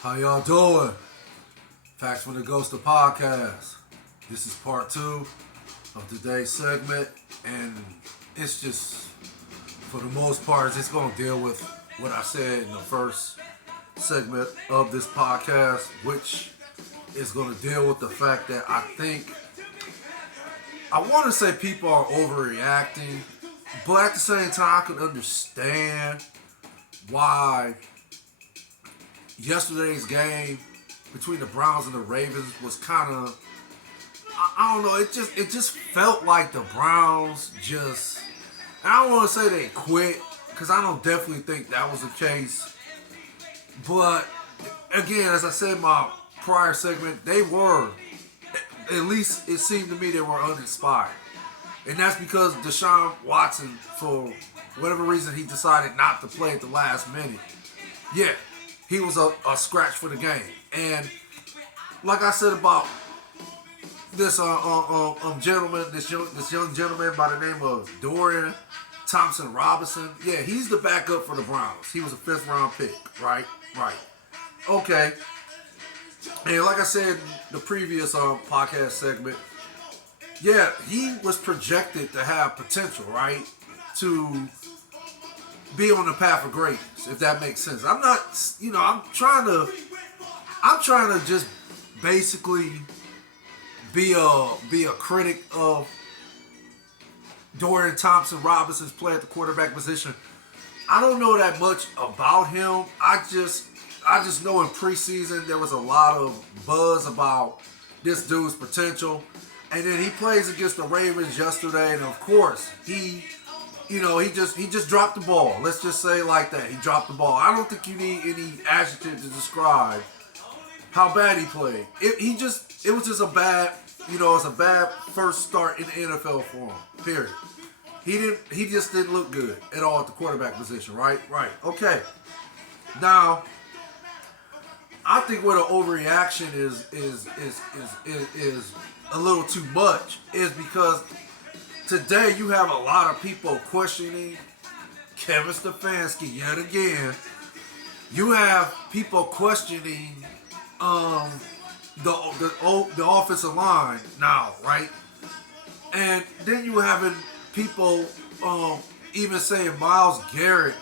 How y'all doing? Facts from the Ghost of Podcast. This is part two of today's segment, and it's just, for the most part, it's going to deal with what I said in the first segment of this podcast, which is going to deal with the fact that I want to say people are overreacting, but at the same time, I can understand why yesterday's game between the Browns and the Ravens was kind of, I don't know, it just felt like the Browns just, and I don't want to say they quit, because I don't definitely think that was the case, but again, as I said in my prior segment, they were, at least it seemed to me, they were uninspired. And that's because Deshaun Watson, for whatever reason, he decided not to play at the last minute. Yeah, he was a scratch for the game. And like I said about this gentleman, this young gentleman by the name of Dorian Thompson Robinson, yeah, he's the backup for the Browns. He was a 5th round pick, right? Right. Okay. And like I said in the previous podcast segment, yeah, he was projected to have potential, right? To be on the path of greatness, if that makes sense. I'm not, I'm trying to just basically be a critic of Dorian Thompson Robinson's play at the quarterback position. I don't know that much about him. I just know in preseason there was a lot of buzz about this dude's potential. And then he plays against the Ravens yesterday, and of course, he just dropped the ball. Let's just say it like that. He dropped the ball. I don't think you need any adjective to describe how bad he played. It was just a bad, it's a bad first start in the NFL for him. Period. He just didn't look good at all at the quarterback position, right? Right. Okay. Now, I think where the overreaction is a little too much is because today you have a lot of people questioning Kevin Stefanski yet again. You have people questioning the offensive line now, right? And then you having people even saying Myles Garrett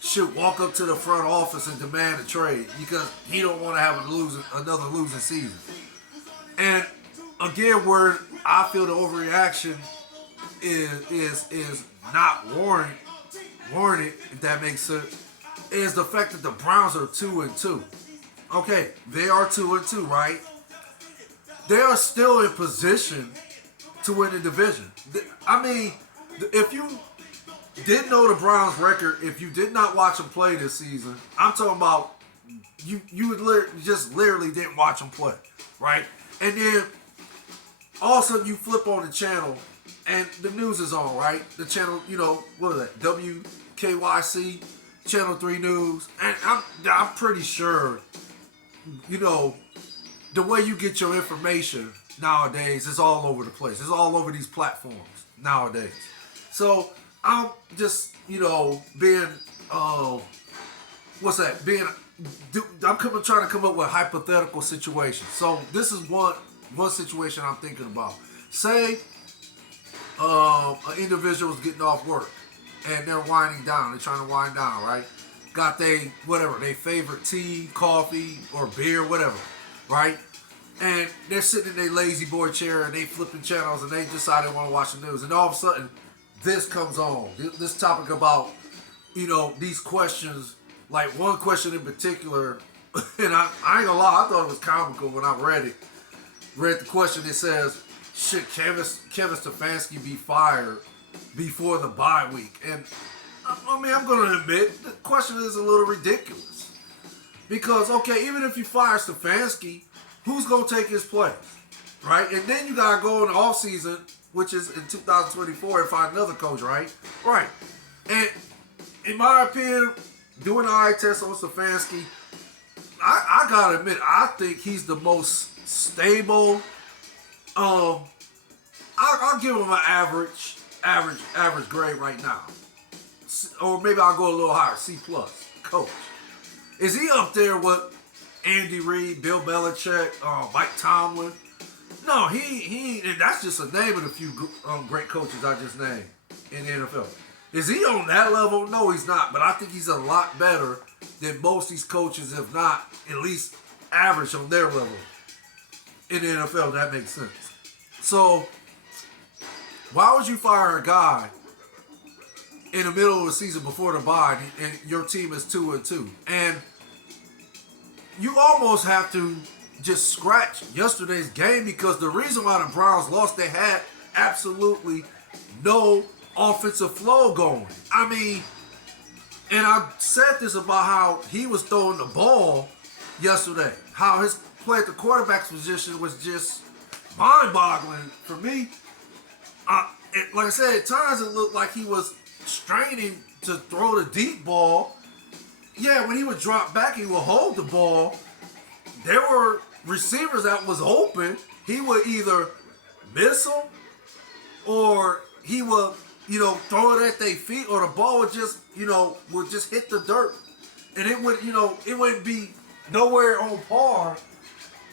should walk up to the front office and demand a trade because he don't want to have another losing season. And again, where I feel the overreaction is not warranted, if that makes sense, is the fact that the Browns are 2-2. Okay, they are 2-2, right? They are still in position to win the division. I mean, if you didn't know the Browns' record, if you did not watch them play this season, I'm talking about you just literally didn't watch them play, right? And then all of a sudden you flip on the channel and the news is on, right? The channel, what is that? WKYC, Channel 3 News. And I'm pretty sure, the way you get your information nowadays is all over the place. It's all over these platforms nowadays. So I'm just, being, I'm trying to come up with hypothetical situations. So this is one situation I'm thinking about. Say an individual's getting off work and they're winding down. They're trying to wind down, right? Got they favorite tea, coffee, or beer, whatever, right? And they're sitting in their lazy boy chair and they flipping channels and they decide they want to watch the news. And all of a sudden, this comes on. This topic about, these questions. Like one question in particular, and I ain't gonna lie, I thought it was comical when I read it. Read the question, it says, should Kevin Stefanski be fired before the bye week? And I mean, I'm going to admit, the question is a little ridiculous. Because, okay, even if you fire Stefanski, who's going to take his place? Right? And then you got to go in the offseason, which is in 2024, and find another coach, right? Right. And in my opinion, doing the eye test on Stefanski, I got to admit, I think he's the most stable. I'll give him an average grade right now. Or maybe I'll go a little higher, C plus, coach. Is he up there with Andy Reid, Bill Belichick, Mike Tomlin. No, he and that's just a name of a few great coaches I just named in the NFL. Is he on that level? No, he's not. But I think he's a lot better than most of these coaches, if not at least average on their level in the NFL. That makes sense. So, why would you fire a guy in the middle of the season before the bye and your team is 2-2? And you almost have to just scratch yesterday's game, because the reason why the Browns lost, they had absolutely no offensive flow going. I mean, and I said this about how he was throwing the ball yesterday, how his play at the quarterback's position was just mind-boggling for me. Like I said, at times it looked like he was straining to throw the deep ball. Yeah, when he would drop back, he would hold the ball. There were receivers that was open. He would either miss them, or he would, throw it at their feet, or the ball would just, would just hit the dirt. And it would, it wouldn't be nowhere on par,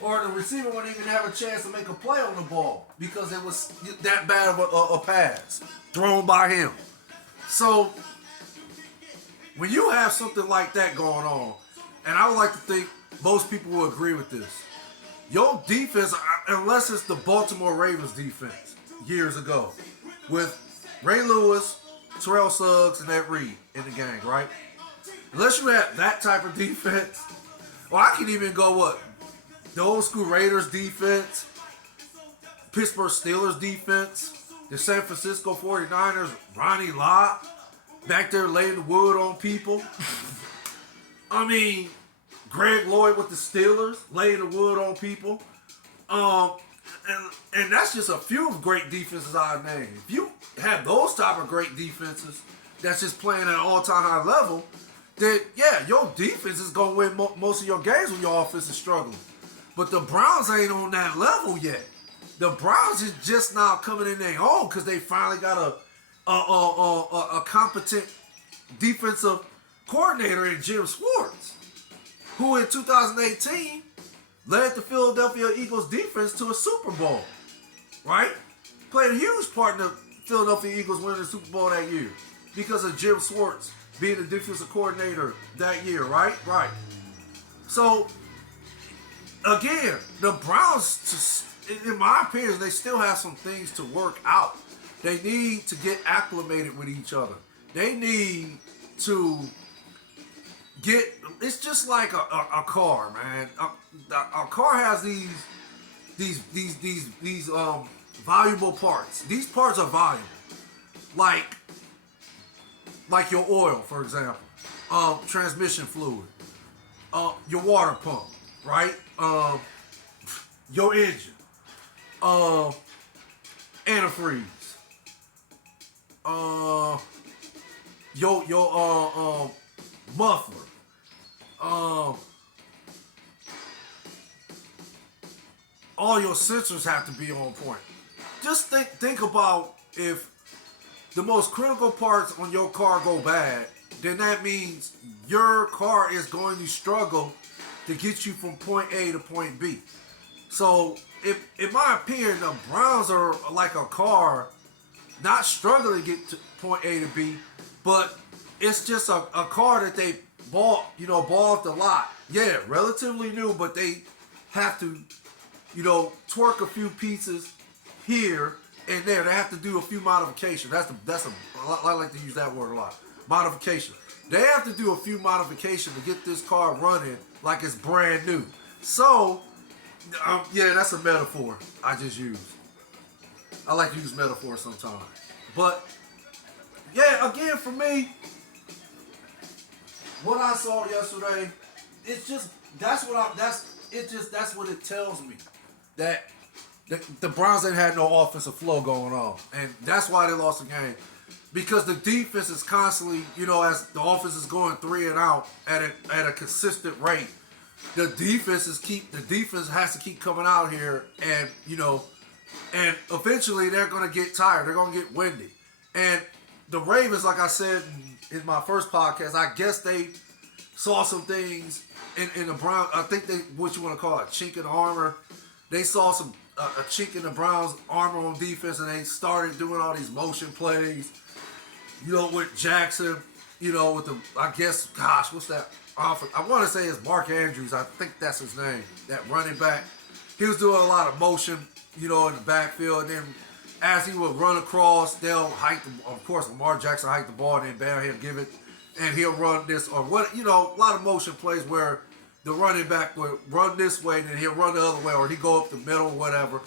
or the receiver wouldn't even have a chance to make a play on the ball because it was that bad of a pass thrown by him. So, when you have something like that going on, and I would like to think most people will agree with this, your defense, unless it's the Baltimore Ravens defense years ago, with Ray Lewis, Terrell Suggs, and Ed Reed in the gang, right? Unless you have that type of defense, or I can even go the old school Raiders defense, Pittsburgh Steelers defense, the San Francisco 49ers, Ronnie Lott, back there laying the wood on people. I mean, Greg Lloyd with the Steelers, laying the wood on people. And that's just a few of great defenses I've named. If you have those type of great defenses that's just playing at an all-time high level, then, yeah, your defense is going to win most of your games when your offense is struggling. But the Browns ain't on that level yet. The Browns is just now coming in their own because they finally got a competent defensive coordinator in Jim Schwartz, who in 2018 led the Philadelphia Eagles defense to a Super Bowl, right? Played a huge part in the Philadelphia Eagles winning the Super Bowl that year because of Jim Schwartz being the defensive coordinator that year, right? Right. So, again, the Browns, in my opinion, they still have some things to work out. They need to get acclimated with each other. They need to get, it's just like a car, man. A car has these valuable parts. These parts are valuable. Like your oil, for example. Transmission fluid. Your water pump, right? Your engine. Antifreeze. Your muffler. All your sensors have to be on point. Just think about if the most critical parts on your car go bad, then that means your car is going to struggle to get you from point A to point B. So, in my opinion, the Browns are like a car, not struggling to get to point A to B, but it's just a car that they bought off the lot. Yeah, relatively new, but they have to, twerk a few pieces here and there. They have to do a few modifications. I like to use that word a lot. Modification. They have to do a few modifications to get this car running like it's brand new. So, yeah, that's a metaphor I just used. I like to use metaphors sometimes. But, yeah, again, for me, what I saw yesterday, it's just, that's what it tells me. That the Browns ain't had no offensive flow going on. And that's why they lost the game. Because the defense is constantly, as the offense is going 3 and out at a consistent rate, the defense has to keep coming out here and and eventually they're going to get tired. They're going to get winded. And the Ravens, like I said in my first podcast, I guess they saw some things in the Browns. I think they, what you want to call it, chink in the armor. They saw some a chink in the Browns' armor on defense, and they started doing all these motion plays. You know, with Jackson. You know, with the, I guess, gosh, what's that? I want to say it's Mark Andrews. I think that's his name. That running back. He was doing a lot of motion, you know, in the backfield. And then as he would run across, they'll hike the, of course, Lamar Jackson hike the ball, and then bam, he'll give it, and he'll run this, or what, you know, a lot of motion plays where the running back would run this way, and then he'll run the other way, or he'd go up the middle, or whatever.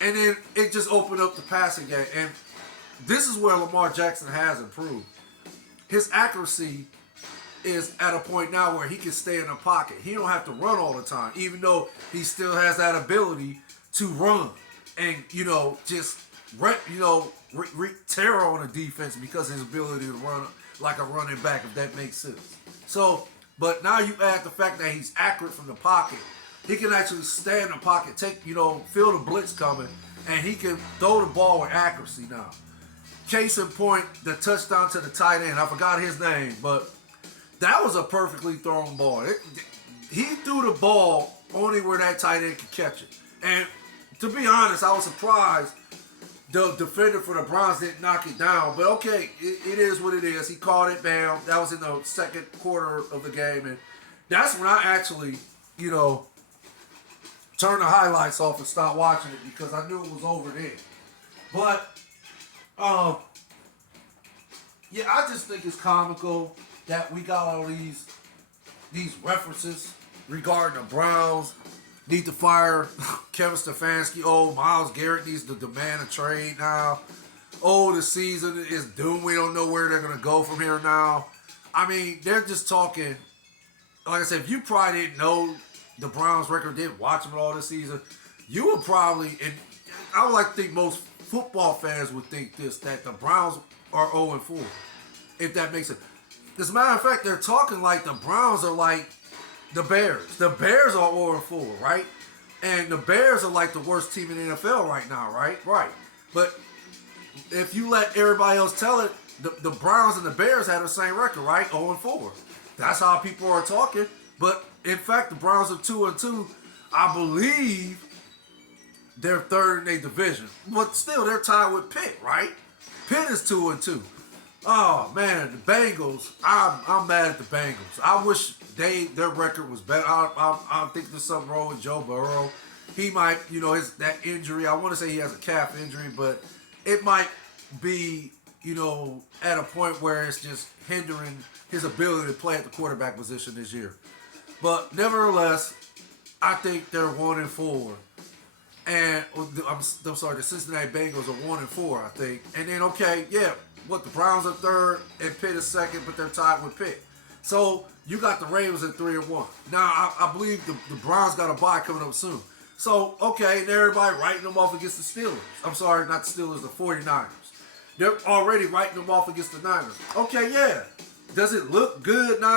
And then it just opened up the passing game. And this is where Lamar Jackson has improved. His accuracy is at a point now where he can stay in the pocket. He don't have to run all the time, even though he still has that ability to run and, you know, just terror on the defense because of his ability to run like a running back, if that makes sense. So, but now you add the fact that he's accurate from the pocket. He can actually stay in the pocket, take, you know, feel the blitz coming, and he can throw the ball with accuracy now. Case in point, the touchdown to the tight end. I forgot his name, but that was a perfectly thrown ball. He threw the ball only where that tight end could catch it. And to be honest, I was surprised the defender for the Browns didn't knock it down. But okay, it is what it is. He caught it, bam. That was in the second quarter of the game. And that's when I actually, you know, turned the highlights off and stopped watching it because I knew it was over then. But yeah, I just think it's comical that we got all these references regarding the Browns need to fire Kevin Stefanski. Oh, Myles Garrett needs to demand a trade now. Oh, the season is doomed. We don't know where they're going to go from here now. I mean, they're just talking. Like I said, if you probably didn't know the Browns record, didn't watch them all this season, you would probably, and I would like to think most football fans would think this, that the Browns are 0-4, if that makes sense. As a matter of fact, they're talking like the Browns are like the Bears. The Bears are 0-4, right? And the Bears are like the worst team in the NFL right now, right? Right. But if you let everybody else tell it, the Browns and the Bears have the same record, right? 0-4. That's how people are talking. But in fact, the Browns are 2-2. I believe they're third in their division. But still, they're tied with Pitt, right? Pitt is 2-2. Oh man, the Bengals. I'm mad at the Bengals. I wish their record was better. I think there's something wrong with Joe Burrow. He might, you know, that injury. I want to say he has a calf injury, but it might be, you know, at a point where it's just hindering his ability to play at the quarterback position this year. But nevertheless, I think they're 1-4. And I'm sorry, the Cincinnati Bengals are 1-4, I think. And then, okay, yeah, what, the Browns are third and Pitt is second, but they're tied with Pitt. So you got the Ravens at 3-1. Now, I believe the Browns got a bye coming up soon. So, okay, and everybody writing them off against the Steelers. I'm sorry, not the Steelers, the 49ers. They're already writing them off against the Niners. Okay, yeah. Does it look good now?